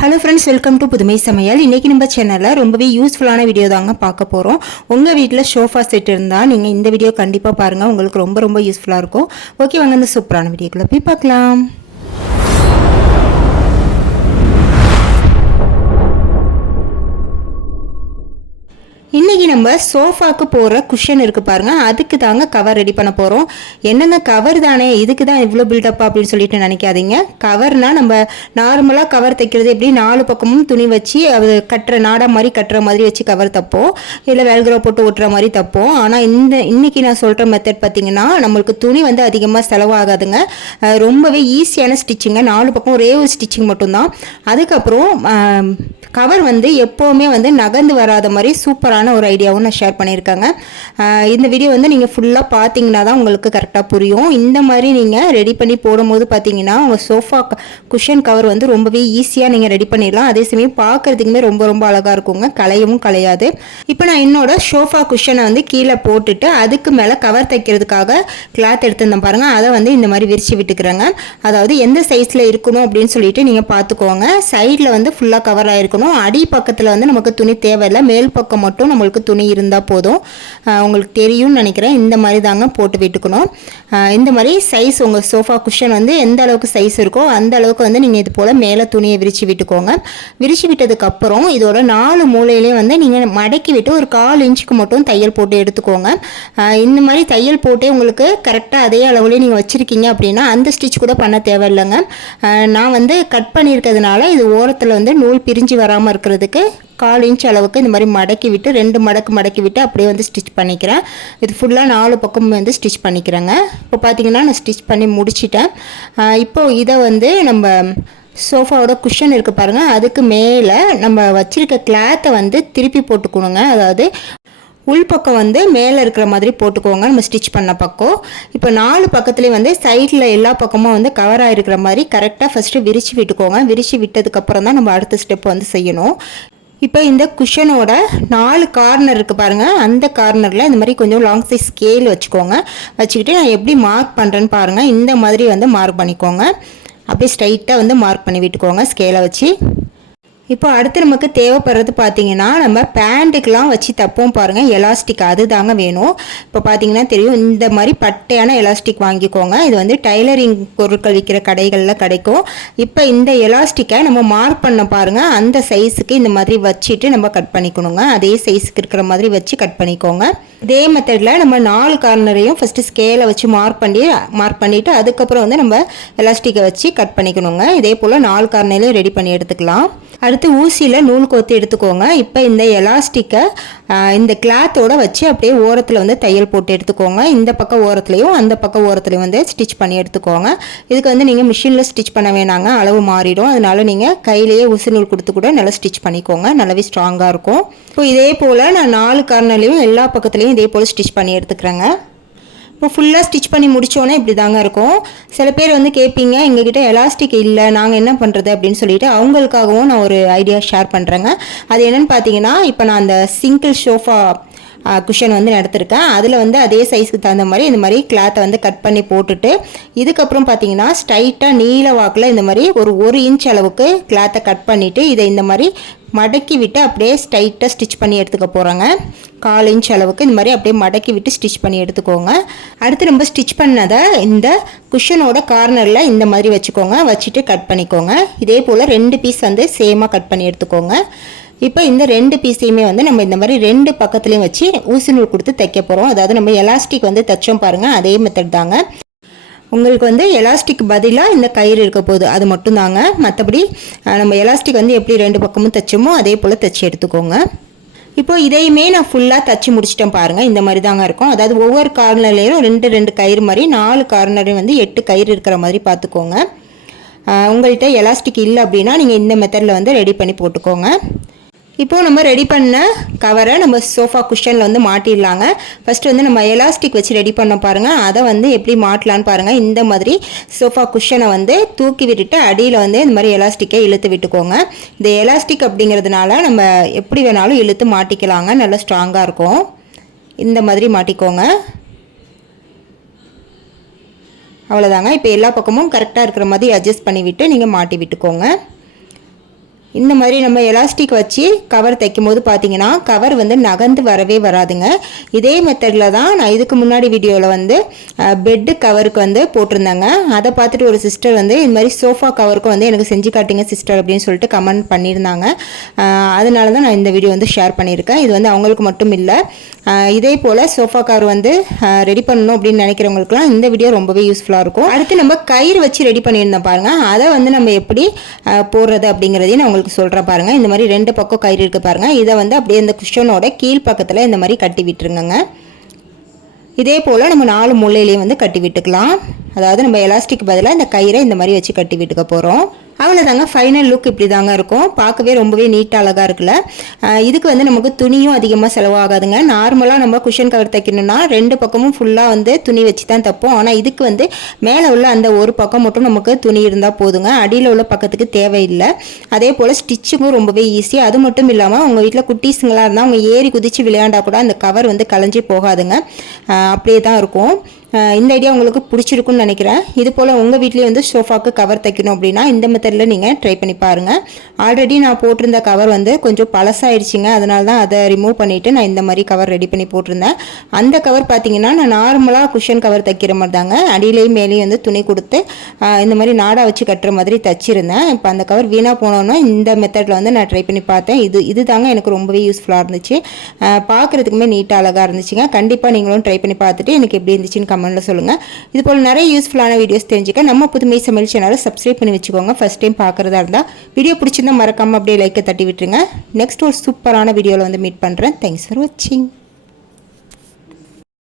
Hello friends, welcome to புதுமை சமையல். இன்றைக்கி நம்ம சேனலில் ரொம்பவே யூஸ்ஃபுல்லான வீடியோ தாங்க பார்க்க போகிறோம். உங்கள் வீட்டில் ஷோஃபா செட் இருந்தால் நீங்கள் இந்த வீடியோ கண்டிப்பாக பாருங்கள். உங்களுக்கு ரொம்ப யூஸ்ஃபுல்லாக இருக்கும். ஓகே, வாங்க இந்த சூப்பரான வீடியோக்குள்ளே போய் பார்க்கலாம். இன்றைக்கி நம்ம சோஃபாவுக்கு போடுற குஷன் இருக்குது பாருங்கள், அதுக்கு தாங்க கவர் ரெடி பண்ண போகிறோம். என்னங்க கவர் தானே, இதுக்கு தான் இவ்வளோ பில்டப் அப்படின்னு சொல்லிட்டு நினைக்காதீங்க. கவர்னால் நம்ம நார்மலாக கவர் தைக்கிறது எப்படி 4 பக்கமும் துணி வச்சு அது கட்டுற நாடா மாதிரி கட்டுற மாதிரி வச்சு கவர் தைப்போம், இல்லை வேல்க்ரோ போட்டு ஒட்டுற மாதிரி தைப்போம். ஆனால் இன்றைக்கி நான் சொல்கிற மெத்தட் பார்த்திங்கன்னா நம்மளுக்கு துணி வந்து அதிகமாக செலவாகாதுங்க. ரொம்பவே ஈஸியான ஸ்டிச்சிங்க. 4 பக்கம் ஒரே ஒரு ஸ்டிச்சிங் மட்டும்தான். அதுக்கப்புறம் கவர் வந்து எப்போவுமே வந்து நகர்ந்து வராத மாதிரி சூப்பரான ஒரு ஐடியாவும் நான் ஷேர் பண்ணியிருக்கேங்க. இந்த வீடியோ வந்து நீங்கள் ஃபுல்லாக பார்த்தீங்கன்னா தான் உங்களுக்கு கரெக்டாக புரியும். இந்த மாதிரி நீங்கள் ரெடி பண்ணி போடும்போது பார்த்தீங்கன்னா உங்கள் சோஃபா குஷன் கவர் வந்து ரொம்பவே ஈஸியாக நீங்கள் ரெடி பண்ணிடலாம். அதே சமயம் பார்க்குறதுக்குமே ரொம்ப அழகாக இருக்குங்க, கலையவும் கலையாது. இப்போ நான் என்னோட சோஃபா குஷனை வந்து கீழே போட்டுட்டு அதுக்கு மேலே கவர் தைக்கிறதுக்காக கிளாத் எடுத்துருந்தேன் பாருங்கள். அதை வந்து இந்த மாதிரி விரிச்சு விட்டுக்கிறேங்க. அதாவது எந்த சைஸில் இருக்கணும் அப்படின்னு சொல்லிட்டு நீங்கள் பார்த்துக்கோங்க. சைடில் வந்து ஃபுல்லாக கவர் ஆகிருக்கணும். அடி பக்கத்தில் வந்து நமக்கு துணி தேவையில்லை, மேல் பக்கம் மட்டும் நம்மளுக்கு துணி இருந்தால் போதும். உங்களுக்கு தெரியும்னு நினைக்கிறேன். இந்த மாதிரி தாங்க போட்டு விட்டுக்கணும். இந்த மாதிரி சைஸ் உங்கள் சோஃபா குஷன் வந்து எந்த அளவுக்கு சைஸ் இருக்கோ அந்த அளவுக்கு வந்து நீங்கள் இது போல் மேலே துணியை விரித்து விட்டுக்கோங்க. விரித்து விட்டதுக்கப்புறம் இதோட 4 மூலையிலையும் வந்து நீங்கள் மடக்கி விட்டு ஒரு 1/4 இன்ச்சுக்கு மட்டும் தையல் போட்டு எடுத்துக்கோங்க. இந்த மாதிரி தையல் போட்டே உங்களுக்கு கரெக்டாக அதே அளவுலேயே நீங்கள் வச்சுருக்கீங்க அப்படின்னா அந்த ஸ்டிச் கூட பண்ண தேவையில்லைங்க. நான் வந்து கட் பண்ணியிருக்கிறதுனால இது ஓரத்தில் வந்து நூல் பிரிஞ்சு வராமல் இருக்கிறதுக்கு 1/4 இன்ச் அளவுக்கு இந்த மாதிரி மடக்கி விட்டு 2 மடக்கி விட்டு அப்படியே வந்து ஸ்டிச் பண்ணிக்கிறேன். இது ஃபுல்லாக 4 பக்கம் வந்து ஸ்டிச் பண்ணிக்கிறேங்க. இப்போ பார்த்தீங்கன்னா நான் ஸ்டிச் பண்ணி முடிச்சிட்டேன். இப்போது இதை வந்து நம்ம சோஃபாவோட குஷன் இருக்குது பாருங்கள், அதுக்கு மேலே நம்ம வச்சுருக்க கிளாத்தை வந்து திருப்பி போட்டுக்கணுங்க. அதாவது உள்பக்கம் வந்து மேலே இருக்கிற மாதிரி போட்டுக்கோங்க நம்ம ஸ்டிச் பண்ண பக்கம். இப்போ 4 பக்கத்துலேயும் வந்து சைடில் எல்லா பக்கமும் வந்து கவராக இருக்கிற மாதிரி கரெக்டாக ஃபஸ்ட்டு விரித்து விட்டுக்கோங்க. விரித்து விட்டதுக்கப்புறம் தான் நம்ம அடுத்த ஸ்டெப் வந்து செய்யணும். இப்போ இந்த குஷனோட 4 கார்னர் இருக்குது பாருங்கள், அந்த கார்னரில் இந்த மாதிரி கொஞ்சம் லாங் சைஸ் ஸ்கேல் வச்சுக்கோங்க. வச்சுக்கிட்டு நான் எப்படி மார்க் பண்ணுறேன்னு பாருங்கள். இந்த மாதிரி வந்து மார்க் பண்ணிக்கோங்க. அப்படியே ஸ்ட்ரைட்டாக வந்து மார்க் பண்ணி விட்டுக்கோங்க ஸ்கேலை வச்சு. இப்போ அடுத்து நமக்கு தேவைப்படுறது பார்த்தீங்கன்னா நம்ம பேண்ட்டுக்கெலாம் வச்சு தப்போம் பாருங்கள், எலாஸ்டிக் அது தாங்க வேணும். இப்போ பார்த்தீங்கன்னா தெரியும், இந்த மாதிரி பட்டையான எலாஸ்டிக் வாங்கிக்கோங்க. இது வந்து டைலரிங் பொருட்கள் விற்கிற கடைகளில் கிடைக்கும். இப்போ இந்த எலாஸ்டிக்கை நம்ம மார்க் பண்ண பாருங்கள், அந்த சைஸுக்கு இந்த மாதிரி வச்சுட்டு நம்ம கட் பண்ணிக்கணுங்க. அதே சைஸுக்கு இருக்கிற மாதிரி வச்சு கட் பண்ணிக்கோங்க. இதே மெத்தடில் நம்ம 4 கார்னரையும் ஃபஸ்ட்டு ஸ்கேலை வச்சு மார்க் பண்ணிவிட்டு அதுக்கப்புறம் வந்து நம்ம எலாஸ்டிக்கை வச்சு கட் பண்ணிக்கணுங்க. இதே போல் 4 கார்னரையும் ரெடி பண்ணி எடுத்துக்கலாம். அடுத்து ஊசியில் நூல் கோத்து எடுத்துக்கோங்க. இப்போ இந்த எலாஸ்டிக்கை இந்த கிளாத்தோடு வச்சு அப்படியே ஓரத்தில் வந்து தையல் போட்டு எடுத்துக்கோங்க. இந்த பக்கம் ஓரத்துலையும் அந்த பக்கம் ஓரத்துலையும் வந்து ஸ்டிச் பண்ணி எடுத்துக்கோங்க. இதுக்கு வந்து நீங்கள் மிஷினில் ஸ்டிச் பண்ண வேணாங்க, அளவு மாறிடும். அதனால நீங்கள் கையிலேயே ஊசி நூல் கொடுத்து கூட நல்லா ஸ்டிச் பண்ணிக்கோங்க, நல்லாவே ஸ்ட்ராங்காக இருக்கும். இப்போ இதே போல் நான் 4 கார்னர்லையும் எல்லா பக்கத்துலையும் இதே போல் ஸ்டிச் பண்ணி எடுத்துக்கிறேங்க. இப்போ ஃபுல்லாக ஸ்டிச் பண்ணி முடித்தோன்னே இப்படி தாங்க இருக்கும். சில பேர் வந்து கேட்பீங்க, எங்ககிட்ட எலாஸ்டிக் இல்லை, நாங்கள் என்ன பண்ணுறது அப்படின்னு சொல்லிட்டு அவங்களுக்காகவும் நான் ஒரு ஐடியா ஷேர் பண்ணுறேங்க. அது என்னென்னு பார்த்தீங்கன்னா, இப்போ நான் அந்த சிங்கிள் சோஃபா குஷன் வந்து எடுத்திருக்கேன். அதில் வந்து அதே சைஸ்க்கு தகுந்த மாதிரி இந்த மாதிரி கிளாத்தை வந்து கட் பண்ணி போட்டுட்டு இதுக்கப்புறம் பார்த்தீங்கன்னா ஸ்ட்ரைட்டாக நீல வாக்கில் இந்த மாதிரி ஒரு 1 இன்ச் அளவுக்கு கிளாத்தை கட் பண்ணிவிட்டு இதை இந்த மாதிரி மடக்கி விட்டு அப்படியே ஸ்ட்ரைட்டாக ஸ்டிச் பண்ணி எடுத்துக்க போகிறாங்க. 1/4 இன்ச் அளவுக்கு இந்த மாதிரி அப்படியே மடக்கி விட்டு ஸ்டிச் பண்ணி எடுத்துக்கோங்க. அடுத்து நம்ம ஸ்டிச் பண்ணதை இந்த குஷனோட கார்னரில் இந்த மாதிரி வச்சுக்கோங்க. வச்சுட்டு கட் பண்ணிக்கோங்க. இதே போல் 2 பீஸ் வந்து சேமாக கட் பண்ணி எடுத்துக்கோங்க. இப்போ இந்த 2 பீஸையுமே வந்து நம்ம இந்த மாதிரி 2 பக்கத்துலேயும் வச்சு ஊசி நூல் கொடுத்து தைக்க போகிறோம். அதாவது நம்ம எலாஸ்டிக் வந்து தைச்சோம் பாருங்கள், அதே மெத்தட் தாங்க. உங்களுக்கு வந்து எலாஸ்டிக் பதிலாக இந்த கயிறு இருக்க போகுது, அது மட்டும் தாங்க. மற்றபடி நம்ம எலாஸ்டிக் வந்து எப்படி 2 பக்கமும் தைச்சோமோ அதே போல் தைச்சி எடுத்துக்கோங்க. இப்போது இதையுமே நான் ஃபுல்லாக தைச்சி முடிச்சிட்டேன் பாருங்கள். இந்த மாதிரி தாங்க இருக்கும். அதாவது ஒவ்வொரு கார்னர்லேயும் 2 கயிறு மாதிரி 4 கார்னரையும் வந்து 8 கயிறு இருக்கிற மாதிரி பார்த்துக்கோங்க. உங்கள்கிட்ட எலாஸ்டிக் இல்லை அப்படின்னா நீங்கள் இந்த மெத்தடில் வந்து ரெடி பண்ணி போட்டுக்கோங்க. இப்போது நம்ம ரெடி பண்ண கவரை நம்ம சோஃபா குஷனில் வந்து மாட்டிடலாங்க. ஃபஸ்ட்டு வந்து நம்ம எலாஸ்டிக் வச்சு ரெடி பண்ண பாருங்கள், அதை வந்து எப்படி மாட்டலான்னு பாருங்கள். இந்த மாதிரி சோஃபா குஷனை வந்து தூக்கி விட்டுட்டு அடியில் வந்து இந்த மாதிரி எலாஸ்டிக்கை இழுத்து விட்டுக்கோங்க. இந்த எலாஸ்டிக் அப்படிங்கிறதுனால நம்ம எப்படி வேணாலும் இழுத்து மாட்டிக்கலாங்க, நல்லா ஸ்ட்ராங்காக இருக்கும். இந்த மாதிரி மாட்டிக்கோங்க. அவ்வளோதாங்க. இப்போ எல்லா பக்கமும் கரெக்டாக இருக்கிற மாதிரி அட்ஜஸ்ட் பண்ணிவிட்டு நீங்கள் மாட்டி விட்டுக்கோங்க. இந்த மாதிரி நம்ம எலாஸ்டிக் வச்சு கவர் தைக்கும் போது பார்த்தீங்கன்னா கவர் வந்து நகர்ந்து வரவே வராதுங்க. இதே மெத்தடில் தான் நான் இதுக்கு முன்னாடி வீடியோவில் வந்து பெட்டு கவருக்கு வந்து போட்டிருந்தாங்க. அதை பார்த்துட்டு ஒரு சிஸ்டர் வந்து இந்த மாதிரி சோஃபா கவருக்கும் வந்து எனக்கு செஞ்சு காட்டுங்க சிஸ்டர் அப்படின்னு சொல்லிட்டு கமெண்ட் பண்ணியிருந்தாங்க. அதனால தான் நான் இந்த வீடியோ வந்து ஷேர் பண்ணியிருக்கேன். இது வந்து அவங்களுக்கு மட்டும் இல்லை, இதே போல் சோஃபா கவர் வந்து ரெடி பண்ணணும் அப்படின்னு நினைக்கிறவங்களுக்குலாம் இந்த வீடியோ ரொம்பவே யூஸ்ஃபுல்லாக இருக்கும். அடுத்து நம்ம கயிறு வச்சு ரெடி பண்ணியிருந்தோம் பாருங்கள், அதை வந்து நம்ம எப்படி போடுறது அப்படிங்கிறதையும் நான் உங்களுக்கு சொல்கிறேன் பாருங்கள். இந்த மாதிரி 2 பக்கம் கயிறு இருக்குது பாருங்கள். இதை வந்து அப்படியே இந்த குஷனோட கீழ் பக்கத்தில் இந்த மாதிரி கட்டி விட்டுருங்க. இதே போல் நம்ம 4 மூலையிலையும் வந்து கட்டி விட்டுக்கலாம். அதாவது நம்ம எலாஸ்டிக் பதிலாக இந்த கயிறை இந்த மாதிரி வச்சு கட்டி விட்டுக்க போகிறோம். அவ்வளோதாங்க, ஃபைனல் லுக் இப்படி தாங்க இருக்கும். பார்க்கவே ரொம்பவே நீட்டாக அழகாக இருக்குல்ல. இதுக்கு வந்து நமக்கு துணியும் அதிகமாக செலவாகாதுங்க. நார்மலாக நம்ம குஷன் கவர் தைக்கணும்னா 2 பக்கமும் ஃபுல்லாக வந்து துணி வச்சு தான் தைப்போம். ஆனால் இதுக்கு வந்து மேலே உள்ள அந்த ஒரு பக்கம் மட்டும் நமக்கு துணி இருந்தால் போதுங்க, அடியில் உள்ள பக்கத்துக்கு தேவையில்லை. அதே போல் ஸ்டிச்சுக்கும் ரொம்பவே ஈஸி. அது மட்டும் இல்லாமல் உங்கள் வீட்டில் குட்டீஸுங்களாக இருந்தால் அவங்க ஏறி குதித்து விளையாண்டா கூட அந்த கவர் வந்து கலைஞ்சி போகாதுங்க, அப்படியே தான் இருக்கும். இந்த ஐடியா உங்களுக்கு பிடிச்சிருக்குன்னு நினைக்கிறேன். இது போல் உங்கள் வீட்லேயே வந்து சோஃபாவுக்கு கவர் தைக்கணும் அப்படின்னா இந்த மெத்தடில் நீங்கள் ட்ரை பண்ணி பாருங்கள். ஆல்ரெடி நான் போட்டிருந்த கவர் வந்து கொஞ்சம் பழசாயிடுச்சிங்க, அதனால தான் அதை ரிமூவ் பண்ணிவிட்டு நான் இந்த மாதிரி கவர் ரெடி பண்ணி போட்டிருந்தேன். அந்த கவர் பார்த்தீங்கன்னா நான் நார்மலாக குஷன் கவர் தைக்கிற மாதிரி தாங்க, அடியிலையும் மேலேயும் வந்து துணி கொடுத்து இந்த மாதிரி நாடா வச்சு கட்டுற மாதிரி தைச்சிருந்தேன். இப்போ அந்த கவர் வீணாக போனோன்னா இந்த மெத்தடில் வந்து நான் ட்ரை பண்ணி பார்த்தேன். இது தாங்க எனக்கு ரொம்பவே யூஸ்ஃபுல்லாக இருந்துச்சு. பார்க்குறதுக்குமே நீட்டாக அழகாக இருந்துச்சுங்க. கண்டிப்பாக நீங்களும் ட்ரை பண்ணி பார்த்துட்டு எனக்கு எப்படி இருந்துச்சுன்னு கமெண்ட்ல சொல்லுங்கள். இது போல் நிறைய யூஸ்ஃபுல்லான வீடியோஸ் தெரிஞ்சுக்க நம்ம புதுமை சமையல் சேனலை சப்ஸ்கிரைப் பண்ணி வச்சுக்கோங்க. ஃபர்ஸ்ட் டைம் பார்க்குறதா இருந்தால் வீடியோ பிடிச்சிருந்தா மறக்காமல் அப்படியே லைக்கை தட்டி விட்டுருங்க. நெக்ஸ்ட் ஒரு சூப்பரான வீடியோவில் வந்து மீட் பண்ணுறேன். தேங்க்ஸ் ஃபார் வாட்சிங்.